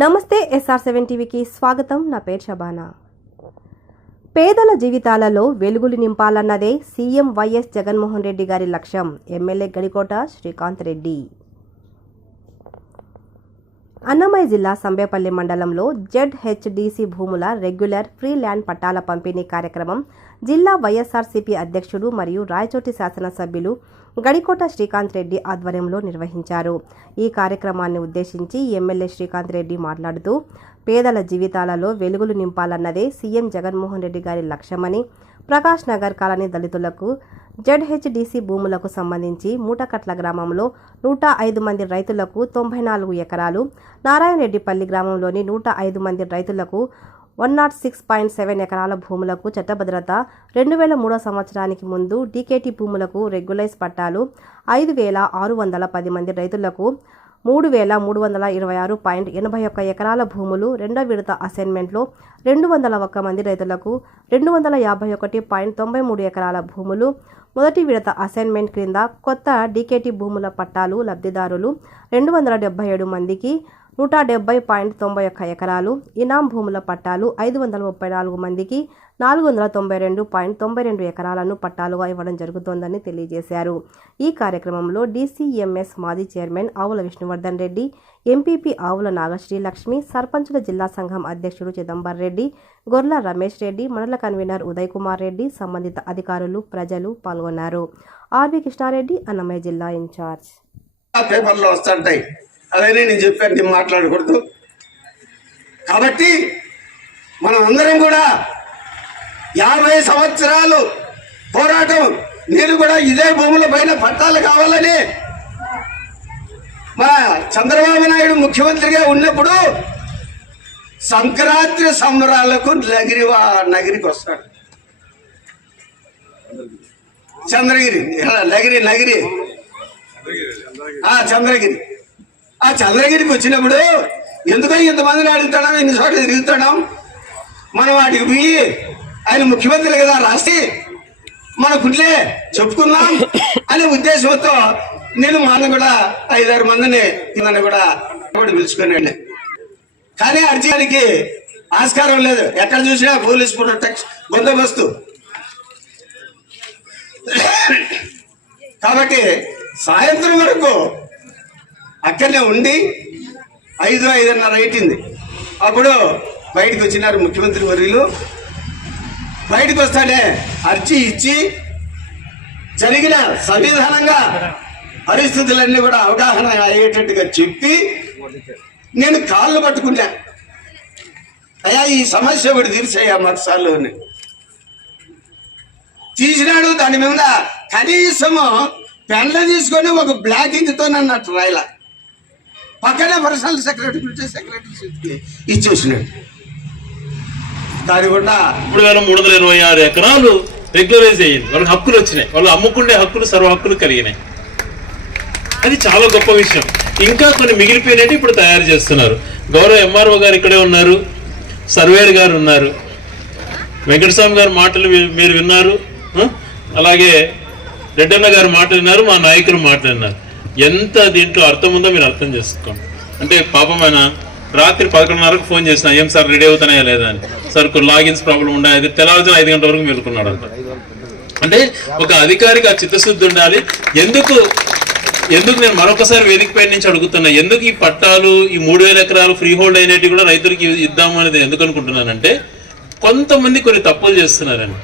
నమస్తే SR seven టీవీకి స్వాగతం. నా పేరు షబానా. పేదల జీవితాలలో వెలుగులు నింపాలన్నదే సీఎం వైఎస్ జగన్మోహన్ రెడ్డి గారి లక్ష్యం. ఎమ్మెల్యే గడికోట శ్రీకాంత్ రెడ్డి. అన్నమయ్య జిల్లా సంబేపల్లి మండలంలో జెడ్హెచ్డిసి భూముల రెగ్యులర్ ఫ్రీ ల్యాండ్ పట్టాల పంపిణీ కార్యక్రమం జిల్లా వైఎస్ఆర్సీపీ అధ్యక్షుడు మరియు రాయచోటి శాసనసభ్యులు గడికోట శ్రీకాంత్ రెడ్డి ఆధ్వర్యంలో నిర్వహించారు. ఈ కార్యక్రమాన్ని ఉద్దేశించి ఎమ్మెల్యే శ్రీకాంత్ రెడ్డి మాట్లాడుతూ పేదల జీవితాలలో వెలుగులు నింపాలన్నదే సీఎం జగన్మోహన్ రెడ్డి గారి లక్ష్యమని ప్రకాష్ నగర్ కాలనీ దళితులకు జెడ్హెచ్డిసి భూములకు సంబంధించి మూటకట్ల గ్రామంలో నూట ఐదు మంది రైతులకు తొంభై నాలుగు ఎకరాలు నారాయణరెడ్డిపల్లి గ్రామంలోని నూట ఐదు మంది రైతులకు one nought six point seven ఎకరాల భూములకు చట్టభద్రత రెండు వేల మూడో సంవత్సరానికి ముందు డీకేటీ భూములకు రెగ్యులైజ్ పట్టాలు ఐదు వేల ఆరు వందల పది మంది రైతులకు మూడు వేల మూడు వందల ఇరవై ఆరు పాయింట్ ఎనభై ఒక్క ఎకరాల భూములు రెండో విడత అసైన్మెంట్లో రెండు వందల ఒక్క మంది రైతులకు రెండు వందల యాభై ఒకటి పాయింట్ తొంభై మూడు ఎకరాల భూములు. మొదటి విడత అసైన్మెంట్ క్రింద కొత్త డీకేటీ భూముల పట్టాలు లబ్ధిదారులు రెండు వందల డెబ్బై ఏడు మందికి నూట డెబ్బై పాయింట్ తొంభై ఒక్క ఎకరాలు ఇనాం భూముల పట్టాలు ఐదు వందల ముప్పై నాలుగు మందికి నాలుగు వందల తొంభై రెండు పాయింట్ తొంభై రెండు ఎకరాలను పట్టాలుగా ఇవ్వడం జరుగుతోందని తెలియజేశారు. ఈ కార్యక్రమంలో డీసీఎంఎస్ మాజీ చైర్మన్ ఆవుల విష్ణువర్ధన్ రెడ్డి ఎంపీపీ ఆవుల నాగశ్రీ లక్ష్మి సర్పంచుల జిల్లా సంఘం అధ్యక్షుడు చిదంబర్ రెడ్డి గొర్ల రమేష్ రెడ్డి మండల కన్వీనర్ ఉదయ్ కుమార్ రెడ్డి సంబంధిత అధికారులు ప్రజలు పాల్గొన్నారు. ఆర్వి కృష్ణారెడ్డి అన్నమయ్య జిల్లా ఇన్ఛార్జ్. అలానే అవన్నీ నేను చెప్పాను నేను మాట్లాడకూడదు. కాబట్టి మనం అందరం కూడా యాభై సంవత్సరాలు పోరాటం నేను కూడా ఇదే భూముల పైన పట్టాలు కావాలని మా చంద్రబాబు నాయుడు ముఖ్యమంత్రిగా ఉన్నప్పుడు సంక్రాంతి సంబరాలకు నగిరి వా- నగిరికి వస్తాడు. చంద్రగిరి లగిరి నగిరి నగిరి. ఆ చంద్రగిరి. ఆ చంద్రగిరికి వచ్చినప్పుడు ఎందుకో ఇంతమందిని అడుగుతాడా ఇన్ని చోట్ల తిరుగుతాడం మనం వాటికి పోయి ఆయన ముఖ్యమంత్రి కదా రాసి మన గుడ్లే చెప్పుకుందాం అనే ఉద్దేశంతో నేను మన కూడా ఐదారు మందిని నన్ను కూడా పిలుచుకున్నాడు కానీ అర్జీయానికి ఆస్కారం లేదు. ఎక్కడ చూసినా పోలీస్ ప్రొటెక్షన్ బందోబస్తు. కాబట్టి సాయంత్రం వరకు అక్కడనే ఉండి ఐదు ఐదున్నర అయిటింది అప్పుడు బయటకు వచ్చినారు ముఖ్యమంత్రి వర్యులు. బయటకు వస్తాడే అర్జీ ఇచ్చి జరిగిన సంవిధానంగా పరిస్థితులన్నీ కూడా అవగాహన అయ్యేటట్టుగా చెప్పి నేను కాళ్ళు పట్టుకున్నా. అయ్యా ఈ సమస్య ఒకటి తీర్చయ్యా మరసాలు అని. తీసినాడు దాని మీద కనీసము పెన్ల తీసుకొని ఒక బ్లాకింగ్తో నన్ను అట్లా రాయల. పక్కనే పర్సనల్ సెక్రటరీ ఉంటే సెక్రటరీ ఇచ్చేసినాడు. దాని కూడా మూడు వేల మూడు వందల ఇరవై ఆరు ఎకరాలు రెగ్యులరైజ్ అయ్యింది. వాళ్ళకి హక్కులు వచ్చినాయి. వాళ్ళు అమ్ముకునే హక్కులు సర్వ హక్కులు కలిగినాయి. అది చాలా గొప్ప విషయం. ఇంకా కొన్ని మిగిలిపోయినట్టు ఇప్పుడు తయారు చేస్తున్నారు. గౌరవ ఎంఆర్ఓ గారు ఇక్కడే ఉన్నారు. సర్వేర్ గారు ఉన్నారు. వెంకటస్వామి గారి మాటలు మీరు విన్నారు. అలాగే రెడ్డన్న గారు మాట్లాడినారు విన్నారు మా నాయకులు మాటలు విన్నారు ఎంత దీంట్లో అర్థం ఉందో మీరు అర్థం చేసుకోండి. అంటే పాపం రాత్రి పదకొండున్నరకు ఫోన్ చేసిన ఏం సార్ రెడీ అవుతున్నాయా లేదా? అని. సార్ కొన్ని లాగిన్స్ ప్రాబ్లం ఉన్నాయి? అది తెల్లవారుజామున ఐదు గంటల వరకు మేలుకున్నాడు అంట. అంటే ఒక అధికారికి ఆ చిత్తశుద్ధి ఉండాలి. ఎందుకు ఎందుకు నేను మరొకసారి వేదిక పై నుంచి అడుగుతున్నా ఎందుకు ఈ పట్టాలు ఈ మూడు వేల ఎకరాలు ఫ్రీ హోల్డ్ అయినట్టు కూడా రైతులకి ఇద్దాము అనేది ఎందుకు అనుకుంటున్నానంటే కొంతమంది కొన్ని తప్పులు చేస్తున్నారని.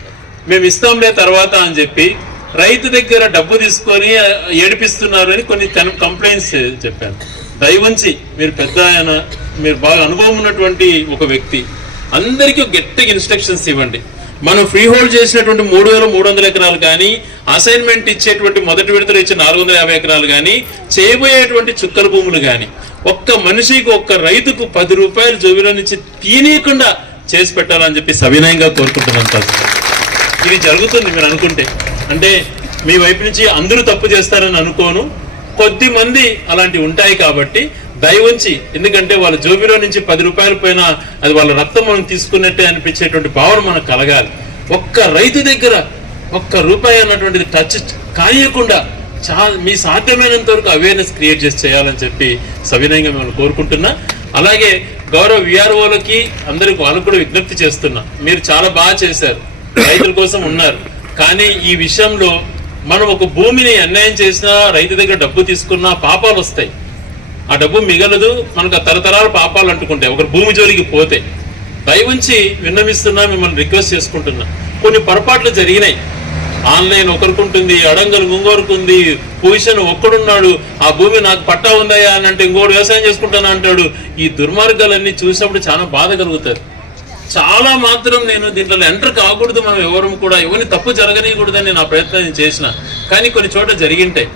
మేము ఇస్తాంలే తర్వాత అని చెప్పి రైతు దగ్గర డబ్బు తీసుకొని ఏడిపిస్తున్నారు అని కొన్ని కంప్లైంట్స్ చెప్పాను దయవంచి మీరు పెద్ద ఆయన మీరు బాగా అనుభవం ఉన్నటువంటి ఒక వ్యక్తి. అందరికీ గట్టిగా ఇన్స్ట్రక్షన్స్ ఇవ్వండి. మనం ఫ్రీ హోల్డ్ చేసినటువంటి మూడు వేల మూడు వందల ఎకరాలు కానీ అసైన్మెంట్ ఇచ్చేటువంటి మొదటి విడతలు ఇచ్చే నాలుగు వందల యాభై ఎకరాలు కానీ చేయబోయేటువంటి చుక్కల భూములు కానీ ఒక్క మనిషికి ఒక్క రైతుకు పది రూపాయలు జోబిలో నుంచి తీనియకుండా చేసి పెట్టాలని చెప్పి సవినయంగా కోరుకుంటున్నాను ఇది జరుగుతుంది మీరు అనుకుంటే. అంటే మీ వైపు నుంచి అందరూ తప్పు చేస్తారని అనుకోను. కొద్ది మంది అలాంటివి ఉంటాయి కాబట్టి దయవుంచి ఎందుకంటే వాళ్ళ జోబిలో నుంచి పది రూపాయలు పోయినా అది వాళ్ళ రక్తం మనం తీసుకున్నట్టే అనిపించేటువంటి భావన మనకు కలగాలి. ఒక్క రైతు దగ్గర ఒక్క రూపాయి అన్నటువంటిది టచ్ కానియకుండా చాలా మీ సాధ్యమైనంత వరకు అవేర్నెస్ క్రియేట్ చేసి చేయాలని చెప్పి సవినయంగా మిమ్మల్ని కోరుకుంటున్నా. అలాగే గౌరవ విఆర్ఓలకి అందరికి వాళ్ళకు కూడా విజ్ఞప్తి చేస్తున్నా. మీరు చాలా బాగా చేశారు. రైతుల కోసం ఉన్నారు. కానీ ఈ విషయంలో మనం ఒక భూమిని అన్యాయం చేసినా రైతు దగ్గర డబ్బు తీసుకున్నా పాపాలు వస్తాయి. ఆ డబ్బు మిగలదు మనకు ఆ తరతరాల పాపాలు అంటుకుంటాయి. ఒకరు భూమి జోలికి పోతే. దయవుంచి విన్నవిస్తున్నా మిమ్మల్ని రిక్వెస్ట్ చేసుకుంటున్నా. కొన్ని పొరపాట్లు జరిగినాయి. ఆన్లైన్ ఒకరికుంటుంది అడంగలు ఇంకొకరికి ఉంది పొజిషన్ ఒక్కడున్నాడు ఆ భూమి నాకు పట్టా ఉందయా అని అంటే ఇంకోటి వ్యవసాయం చేసుకుంటాను అంటాడు. ఈ దుర్మార్గాలన్నీ చూసినప్పుడు చాలా బాధ కలుగుతుంది చాలా మాత్రం నేను దీంట్లో ఎంటర్ కాకూడదు మనం ఎవరు కూడా ఎవరిని తప్పు జరగనీయకూడదని నా ప్రయత్నం నేను చేసిన. కానీ కొన్ని చోట్ల జరిగింటాయి.